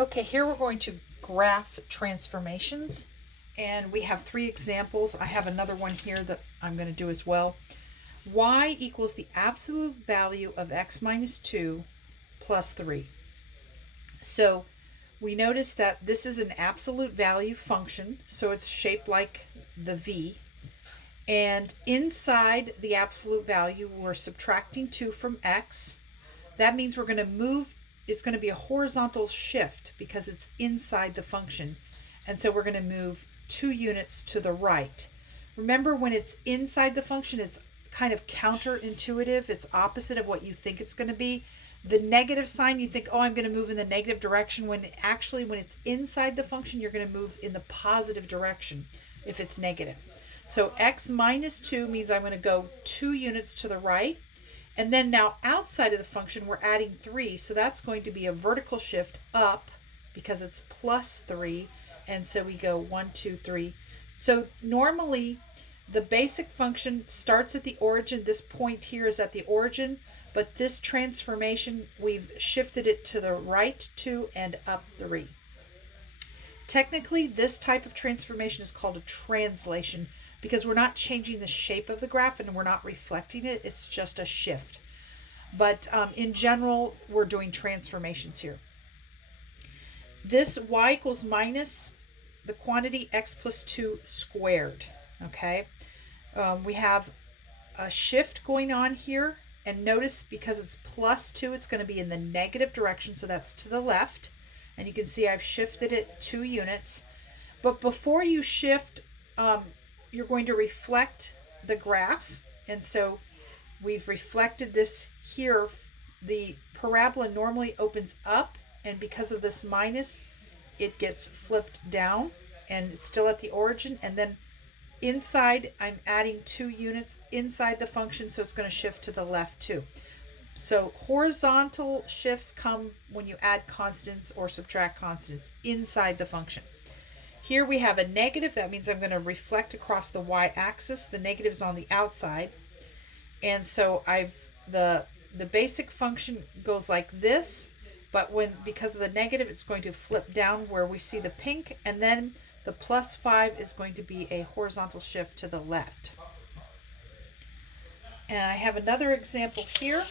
Okay, here we're going to graph transformations, and we have three examples. I have another one here that I'm going to do as well. Y equals the absolute value of x minus 2 plus 3. So we notice that this is an absolute value function, so it's shaped like the V. And inside the absolute value, we're subtracting 2 from x. That means we're going to move, it's going to be a horizontal shift because it's inside the function. And so we're going to move 2 units to the right. Remember, when it's inside the function, it's kind of counterintuitive. It's opposite of what you think it's going to be. The negative sign, you think, oh, I'm going to move in the negative direction, when actually when it's inside the function, you're going to move in the positive direction if it's negative. So x minus 2 means I'm going to go 2 units to the right. And then now outside of the function, we're adding 3. So that's going to be a vertical shift up because it's plus 3. And so we go 1, 2, 3. So normally the basic function starts at the origin. This point here is at the origin. But this transformation, we've shifted it to the right 2 and up 3. Technically, this type of transformation is called a translation because we're not changing the shape of the graph and we're not reflecting it. It's just a shift. But in general, we're doing transformations here. This y equals minus the quantity x plus 2 squared. Okay, we have a shift going on here. And notice, because it's plus 2, it's going to be in the negative direction. So that's to the left. And you can see I've shifted it 2 units. But before you shift, you're going to reflect the graph. And so we've reflected this here. The parabola normally opens up, and because of this minus, it gets flipped down, and it's still at the origin. And then inside, I'm adding 2 units inside the function, so it's going to shift to the left too. So horizontal shifts come when you add constants or subtract constants inside the function. Here we have a negative. That means I'm going to reflect across the y-axis. The negative is on the outside. And so the basic function goes like this, but because of the negative, it's going to flip down where we see the pink, and then the plus 5 is going to be a horizontal shift to the left. And I have another example here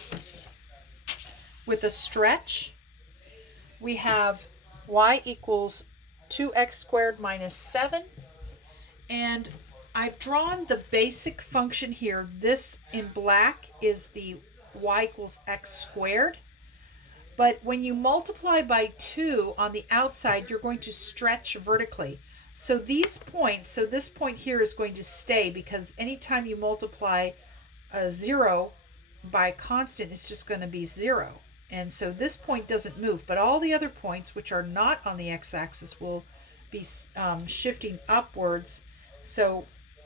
with a stretch. We have y equals 2x squared minus 7. And I've drawn the basic function here. This in black is the y equals x squared. But when you multiply by 2 on the outside, you're going to stretch vertically. So these points, so this point here is going to stay, because anytime you multiply a 0 by a constant, it's just going to be 0. And so this point doesn't move, but all the other points, which are not on the x-axis, will be shifting upwards. So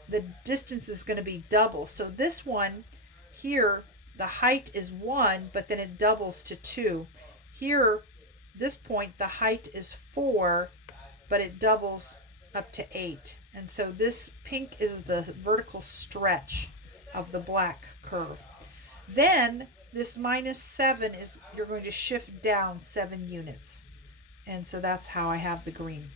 the distance is going to be double. So this one here, the height is 1, but then it doubles to 2. Here, this point, the height is 4, but it doubles up to 8. And so this pink is the vertical stretch of the black curve. Then this minus 7 is, you're going to shift down 7 units. And so that's how I have the green.